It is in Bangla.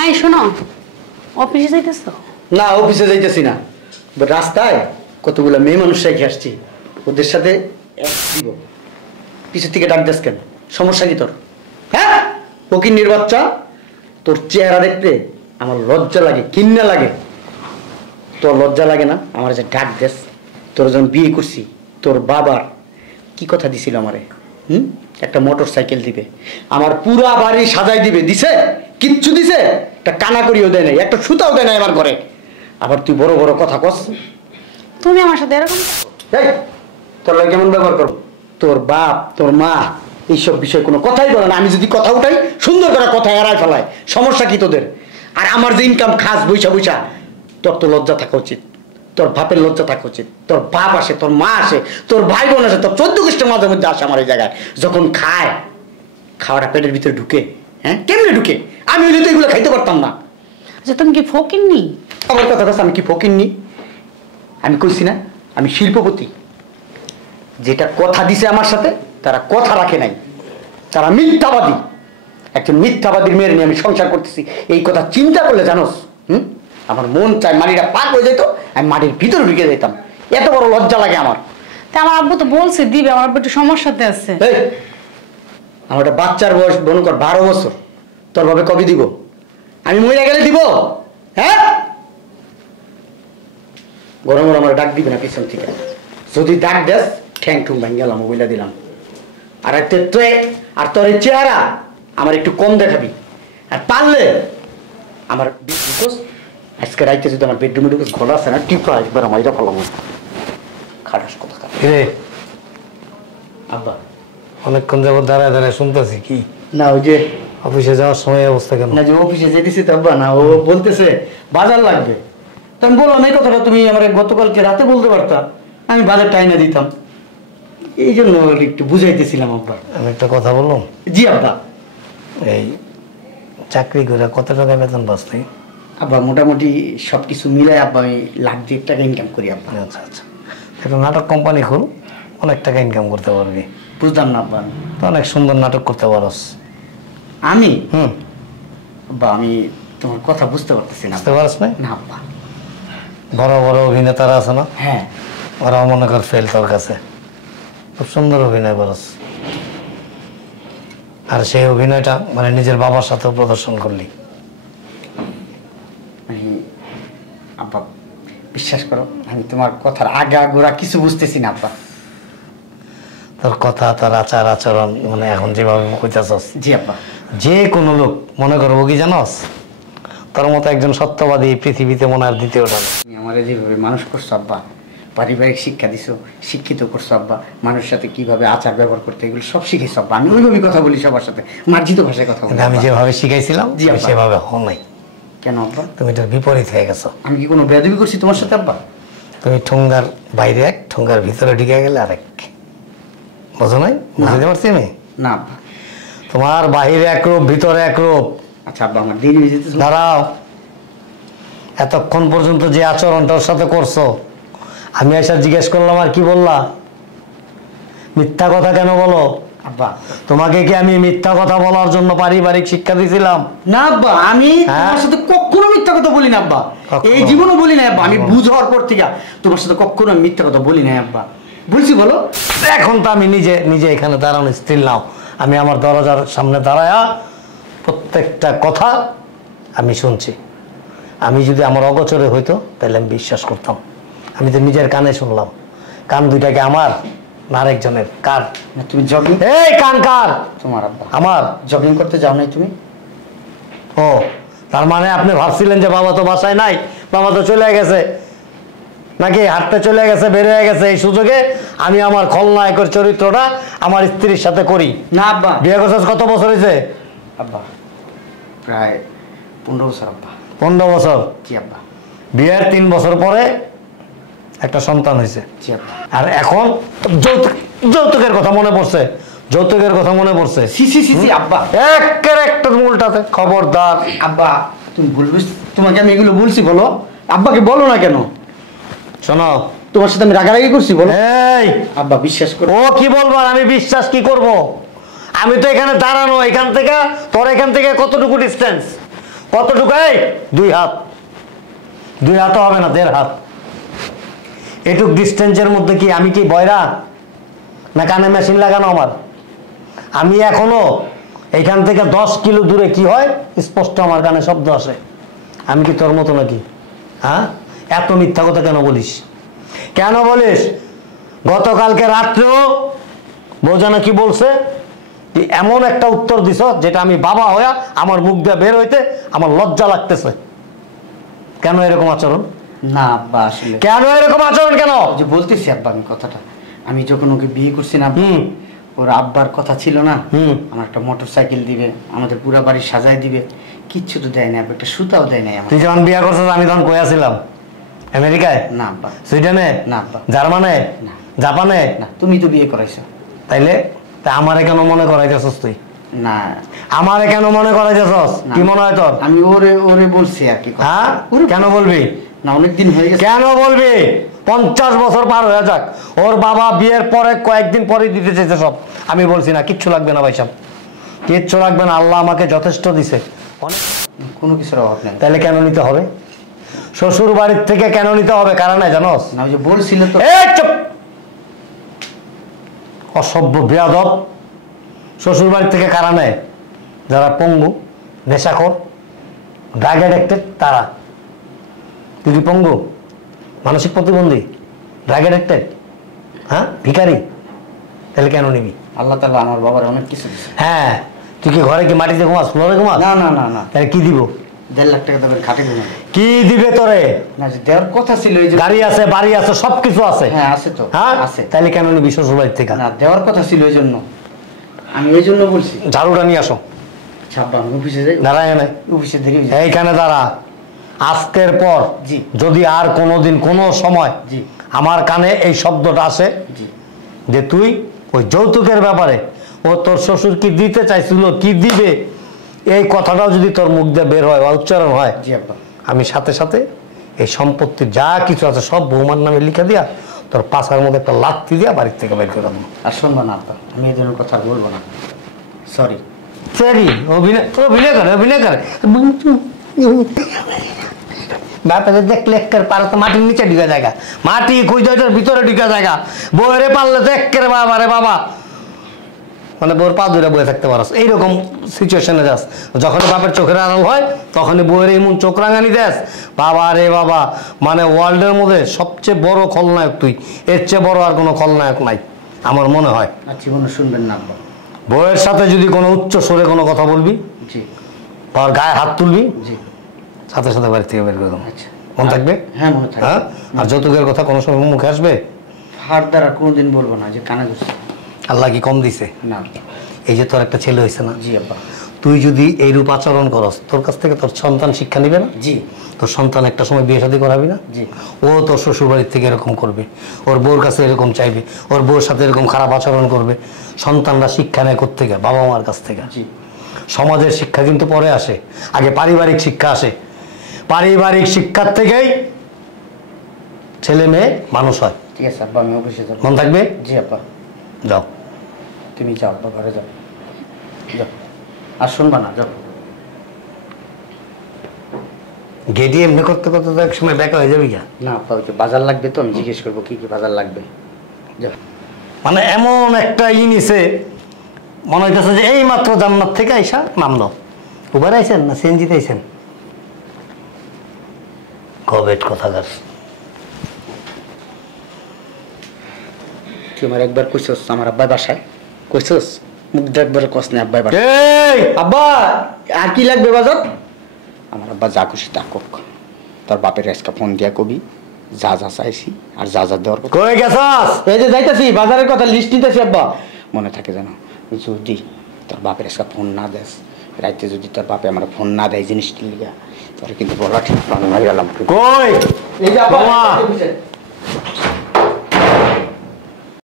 এই শোনো, অফিসে যাইতেছো? না, অফিসে যাইতেছি না, রাস্তায় কতগুলো মেয়ে মানুষ রেখে আসছি, ওদের সাথে দিব। পিছের থেকে ডাক দিস কেন? সমস্যা কি তোর? হ্যাঁ, ফকিন্নির বাচ্চা, তোর চেহারা দেখতে আমার লজ্জা লাগে, ঘৃণা লাগে। তোর লজ্জা লাগে না আমার যে ডাক দেস? তোর যখন বিয়ে করছি তোর বাবার কি কথা দিছিল আমারে? একটা মোটর সাইকেল দিবে, আমার পুরা বাড়ি সাজাই দিবে, দিছে? কিচ্ছু দিছে? একটা কানা করিও দেয় নাই, একটা সুতাও দেয় নাই আমার ঘরে। আবার তুই বড় বড় কথা কস। তুমি আমার সাথে এরকম? এই তোর লাগে কেমন ব্যবহার করো? তোর বাপ তোর মা এইসব বিষয়ে কোনো কথাই বলে না। আমি যদি কথা উঠাই সুন্দর করে কথা এড়াই ফেলায়। সমস্যা কি তোদের? আর আমার যে ইনকাম খাস বৈশা বৈশা, তোর তো লজ্জা থাকা উচিত। তোর বাপের লজ্জা থাকা উচিত। তোর বাপ আসে, তোর মা আসে, তোর ভাই বোন আসে, তোর 14 গোষ্ঠীর মাঝে মধ্যে আসে আমার এই জায়গায়। যখন খায়, খাওয়াটা পেটের ভিতরে ঢুকে। হ্যাঁ, কেমনে ঢুকে? আমি হইলে তো এগুলো খাইতে পারতাম না। আচ্ছা, তুমি কি ফকিন্নি? আমার কথা কাছে আমি কি ফকিন্নি? আমি কইছি না আমি শিল্পপতি। যেটা কথা দিছে আমার সাথে তারা কথা রাখে নাই, তারা মিথ্যাবাদী। একজন মিথ্যাবাদীর মেয়ের নিয়ে আমি সংসার করতেছি, এই কথা চিন্তা করলে জানোস আমার মন চায় মাটিটা পাক হয়ে যেত, আমি মাটির ভিতরে ঢুকে যেতাম। এত বড় লজ্জা লাগে আমার। তা আমার আব্বু তো বলছে দিবে, আমার আব্বু একটু সমস্যাতে আছে। আমার একটা বাচ্চার বয়স মনে কর 12 বছর, তোর ভাবে কবে দিব? আমি মহিলা গেলে দিব? হ্যাঁ, গরম গরম আমার ডাক দিবে না পিছন থেকে। যদি ডাক দেস ঠ্যাং ঠুং ভাঙ গেলাম, বইলা দিলাম। আর আর তোর এই চেহারা আমার একটু কম দেখাবি। আর পারলে আমার আজকে রাইতে যদি আমার বেডরুমে ঢুকে ঘোলা আছে না, টিপা একবার আমার এটা ফলাম। খাটাস কথা রে আব্বা, অনেকক্ষণ যাবত দাঁড়ায় দাঁড়ায় শুনতেছি কি না ওই যে অফিসে যাওয়ার সময় অবস্থা কেন? না যে অফিসে যেতেছি তো আব্বা, না ও বলতেছে বাজার লাগবে। তো আমি বললাম এই কথাটা তুমি আমার গতকালকে রাতে বলতে পারতা, আমি বাজারটা আইনা দিতাম। এই জন্য একটু বুঝাইতেছিলাম আব্বা। আমি একটা কথা বললাম। জি আব্বা। এই চাকরি করে কত টাকা বেতন পাস তুই? আব্বা মোটামুটি সবকিছু মিলাই আব্বা আমি লাখ 2 টাকা ইনকাম করি আব্বা। আচ্ছা আচ্ছা, একটা নাটক কোম্পানি খুল, অনেক টাকা ইনকাম করতে পারবি। বুঝলাম না আব্বা। তো অনেক সুন্দর নাটক করতে পারস। আমি আব্বা আমি তোমার কথা বুঝতে পারতেছি না। বুঝতে পারস না? না আব্বা। বড় বড় অভিনেতারা আছে না, হ্যাঁ, ওরা মনে কর ফেল তোর কাছে। খুব সুন্দর অভিনয় করস, আর সেই অভিনয়টা মানে নিজের বাবার সাথেও প্রদর্শন করলি। আব্বা বিশ্বাস করো আমি তোমার কথার আগা গোড়া কিছু বুঝতেছি না আব্বা। তোর কথা, তোর আচার আচরণ, মানে এখন যেভাবে কইতাছস। জি আব্বা। যে কোনো লোক মনে করো ও কি জানস, তোর মতো একজন সত্যবাদী পৃথিবীতে মনে আর দ্বিতীয়টা না। তুমি আমার যেভাবে মানুষ করছো আব্বা, পারিবারিক শিক্ষা দিছো, শিক্ষিত করছো আব্বা, মানুষের সাথে কিভাবে আচার ব্যবহার করতে, এগুলো সব শিখেছো আব্বা। আমি ওইভাবে কথা বলি সবার সাথে, মার্জিত ভাষায় কথা বলি। আমি যেভাবে শিখাইছিলাম সেভাবে হল নাই। কেন আব্বা? তুমি এটার বিপরীত হয়ে গেছো। আমি কি কোনো বেয়াদবি করছি তোমার সাথে আব্বা? তুমি ঠোঙ্গার বাইরে এক, ঠোঙ্গার ভিতরে ঢুকে গেলে আরেক। বুঝো নাই? বুঝতে পারছি আমি? না আব্বা। তোমার বাহিরে এক রূপ, ভিতরে এক রূপ। আচ্ছা আব্বা, আমার দেরি হয়ে যেতেছে। দাঁড়াও, এতক্ষণ পর্যন্ত যে আচরণটা ওর সাথে করছো, আমি এসে জিজ্ঞেস করলাম আর কি বললা? মিথ্যা কথা কেন বলো? আব্বা তোমাকে কি আমি মিথ্যা কথা বলার জন্য পারিবারিক শিক্ষা দিয়েছিলাম? না আব্বা, আমি তোমার সাথে কখনো মিথ্যা কথা বলি না আব্বা। এই জীবনও বলি না আব্বা। আমি বুঝ হওয়ার পর থেকে তোমার সাথে কখনো আমি মিথ্যা কথা বলি না আব্বা। বলছি বলো? এখন তো আমি নিজে নিজে এখানে দাঁড়ানো স্টিল নাও, আমি আমার দরজার সামনে দাঁড়ায়া প্রত্যেকটা কথা আমি শুনছি। আমি যদি আমার অগোচরে হইতো তাহলে আমি বিশ্বাস করতাম। আমি তো নিজের কানে শুনলাম। কান দুইটাকে আমার না আরেকজনের? কার? তুমি জগিং? এই কান কার? তোমার আব্বা। আমার? জগিং করতে যাও নাই তুমি? ও, তার মানে আপনি ভাবছিলেন যে বাবা তো বাসায় নাই, বাবা তো চলে গেছে, নাকি হাঁটতে চলে গেছে, বের হয়ে গেছে। এই সুযোগে আমি আমার খলনায়কের চরিত্রটা আমার স্ত্রীর সাথে করি। না আব্বা। বিয়ে করছিস কত বছর হয়েছে? আব্বা প্রায় 15 বছর আব্বা। 15 বছর? জি আব্বা। বিয়ের 3 বছর পরে একটা সন্তান হয়েছে। জি আব্বা। আর এখন যৌতুকের কথা মনে পড়ছে? যৌতুকের কথা মনে পড়ছে? সি সি সি সি আব্বা, একের একটা উল্টাতে। খবরদার আব্বা, তুমি ভুল বুঝ, তোমাকে আমি এগুলো বলছি বলো? আব্বাকে বলো না কেন? শোনো, তোমার সাথে আমি রাগারাগি করছি বলো? এই আব্বা বিশ্বাস করো। ও কি বলবো, আমি বিশ্বাস কি করব? আমি তো এখানে দাঁড়ানো, এখান থেকে তোর এখান থেকে কতটুকু ডিস্টেন্স? কতটুকু? এই 2 হাত, 2 হাতও হবে না, 1.5 হাত। এটুক ডিস্টেন্সের মধ্যে কি আমি কি বয়রা না কানে মেশিন লাগানো আমার? আমি এখনো এইখান থেকে 10 কিলো দূরে কি হয় স্পষ্ট আমার কানে শব্দ আসে। আমি কি তোর মতো নাকি? হ্যাঁ, এত মিথ্যা কথা কেন বলিস? কেন বলিস? গতকালকে রাত্রেও বোঝানো কি বলছে, তুই এমন একটা উত্তর দিছ যেটা আমি বাবা হইয়া আমার মুখ দিয়ে বের হইতে আমার লজ্জা লাগতেছে। কেন এরকম আচরণ? না আব্বা, আসলে কেন এরকম আচরণ কেন? যে বলতেছি আব্বা আমি কথাটা, আমি যখন ওকে বিয়ে করছি না, ওর আব্বার কথা ছিল না আমার একটা মোটর সাইকেল দিবে, আমাদের পুরা বাড়ি সাজায় দিবে, কিচ্ছু তো দেয় না, একটা সুতাও দেয় নাই আমার। তুই যখন বিয়ে করছিস আমি তখন কই আছিলাম? আমেরিকায়? না আব্বা। সুইডেনে? না আব্বা। জার্মানে? না। জাপানে? না, তুমি তো বিয়ে করাইছো। তাইলে তা আমারে কেন মনে করাইতেছস তুই? না, আমারে কেন মনে করাইতেছস? কি মনে হয় তোর? আমি ওরে ওরে বলছি আর কি। হ্যাঁ, কেন বলবি? না, অনেকদিন হয়ে গেছে। কেন বলবি? 50 বছর পার হয়ে যাক, ওর বাবা বিয়ের পরে কয়েকদিন পরে দিতে চাইছে সব। আমি বলছি না কিচ্ছু লাগবে না ভাই সাহেব, কিচ্ছু লাগবে না, আল্লাহ আমাকে যথেষ্ট দিছে, কোনো কিছুর অভাব নেই। তাহলে কেন নিতে হবে? শ্বশুর বাড়ির থেকে কেন নিতে হবে? কারণ জানোস? না, ওই যে বলছিল তো। এই চুপ! অসভ্য বেয়াদব। শ্বশুর বাড়ির থেকে কারা নেয়? যারা পঙ্গু, নেশাখোর, ড্রাগ অ্যাডিক্টেড, তারা। তুই কি পঙ্গু, মানসিক প্রতিবন্ধী, ড্রাগ অ্যাডিক্টেড, হ্যাঁ, ভিখারি? তাহলে কেন নিবি? আল্লাহ তাআলা আমার বাবার অনেক কিছু দিছে। হ্যাঁ, তুই কি ঘরে কি মাটিতে ঘুমাস, ফ্লোরে ঘুমাস? না না না না, তাহলে কি দিব? 1.5 লাখ টাকা দেবেন, খাটে দেবেন। কি দিবে তোরে? না, যে দেওয়ার কথা ছিল, এই যে গাড়ি আছে, বাড়ি আছে, সবকিছু আছে। হ্যাঁ আছে তো। হ্যাঁ আছে। তাহলে কেন নিবি শ্বশুর বাড়ির থেকে? না, দেওয়ার কথা ছিল, এই জন্য আমি এই জন্য বলছি। ঝাড়ুটা নিয়ে আসো। ছাব্বা, আমি অফিসে যাই। দাঁড়ায় নাই, অফিসে দেরি হয়ে যায়। এইখানে দাঁড়া। আজকের পর জি। যদি আর কোনোদিন কোনো সময় জি আমার কানে এই শব্দটা আসে জি যে তুই ওই যৌতুকের ব্যাপারে, ও তোর শ্বশুর কি দিতে চাইছিল, কি দিবে, এই কথাটাও যদি তোর মুখ দিয়ে বের হয় বা উচ্চারণ হয়, জি আব্বা, আমি সাথে সাথে এই সম্পত্তির যা কিছু আছে সব বৌমার নামে লিখে দিয়া তোর পাশার মধ্যে একটা লাথি দিয়া বাড়ির থেকে বের করে দেবো। আর শুনবো না আব্বা, আমি এই ধরনের কথা বলবো না। সরি। সরি? অভিনয় অভিনয় করে, অভিনয় করে। বাপের দেখলে একের পারে তো মাটির নিচে ঢুকে জায়গা, মাটি খুঁজে ভিতরে ঢুকে জায়গা। বউরে পারলে তো একের বাবা রে বাবা, মানে বউর পা ধরে বয়ে থাকতে পারস। এইরকম সিচুয়েশনে যাস, যখন বাপের চোখের আড়াল হয় তখনই বউয়ের এমন চোখ রাঙানি দেস, বাবা রে বাবা, মানে ওয়ার্ল্ডের মধ্যে সবচেয়ে বড় খলনায়ক তুই, এর চেয়ে বড় আর কোনো খলনায়ক নাই আমার মনে হয়। আর জীবনে শুনবেন না আব্বা। বউয়ের সাথে যদি কোনো উচ্চ স্বরে কোনো কথা বলবি, জি তার গায়ে হাত তুলবি, জি, সাথে সাথে বাড়ি থেকে বের করে দেবো। আচ্ছা, মনে থাকবে? হ্যাঁ মনে থাকবে। হ্যাঁ, আর যৌতুকের কথা কোনো সময় মুখে আসবে? হাত দ্বারা কোনোদিন বলবো না যে কানে ধরছে। আল্লাহ কি কম দিছে? না। এই যে তোর একটা ছেলে হয়েছে না, জি আব্বা। তুই যদি এইরূপ আচরণ করস, তোর কাছ থেকে তোর সন্তান শিক্ষা নিবে না? জি। তোর সন্তান একটা সময় বিয়ে শাদী করাবি না? জি। ও তোর শ্বশুর বাড়ির থেকে এরকম করবে, ওর বউর কাছে এরকম চাইবে, ওর বউর সাথে এরকম খারাপ আচরণ করবে। সন্তানরা শিক্ষা নেয় কোত্থেকে? বাবা মার কাছ থেকে। জি। সমাজের শিক্ষা কিন্তু পরে আসে, আগে পারিবারিক শিক্ষা আসে। পারিবারিক শিক্ষার থেকেই ছেলে মেয়ে মানুষ হয়। ঠিক আছে আব্বা, আমি অফিসে যাবো। মন থাকবে? জি আব্বা। যাও। তুমি যাও আব্বা, ঘরে যাও, যাও। আর শুনবা না, যাও। গেডি এমনি করতে করতে তো এক সময় বেকা হয়ে যাবি। না আব্বা, ওই তো বাজার লাগবে, তো আমি জিজ্ঞেস করবো কি কি বাজার লাগবে। যাও। মানে এমন একটা নিছে, মনে হইতেছে যে এই মাত্র জান্নাত থেকে আইসা নামলো। উবার আইসেন না সিএনজিতে আইসেন? কবেট কথাকার। তুই আমার একবার কইছস আমার আব্বার বাসায়, কইছস মুখ একবার কস না আব্বার বাসায়। এই আব্বা, আর কি লাগবে বাজার? আমার আব্বা যা খুশি তা করুক, তোর বাপের আজকে ফোন দিয়া কবি যা যা চাইছি আর যা যা দেওয়ার কথা। কই গেছস? এই যে যাইতাছি, বাজারের কথা লিস্ট নিতেছি আব্বা। মনে থাকে জানো, যদি তোর বাপের আজকে ফোন না দেস, রাইতে যদি তোর বাপে আমার ফোন না দেয় জিনিসটি লিগা, তোর কিন্তু বলা ঠিক আমি মারি গেলাম। কই? এই যে আব্বা, বাবা। এই যে।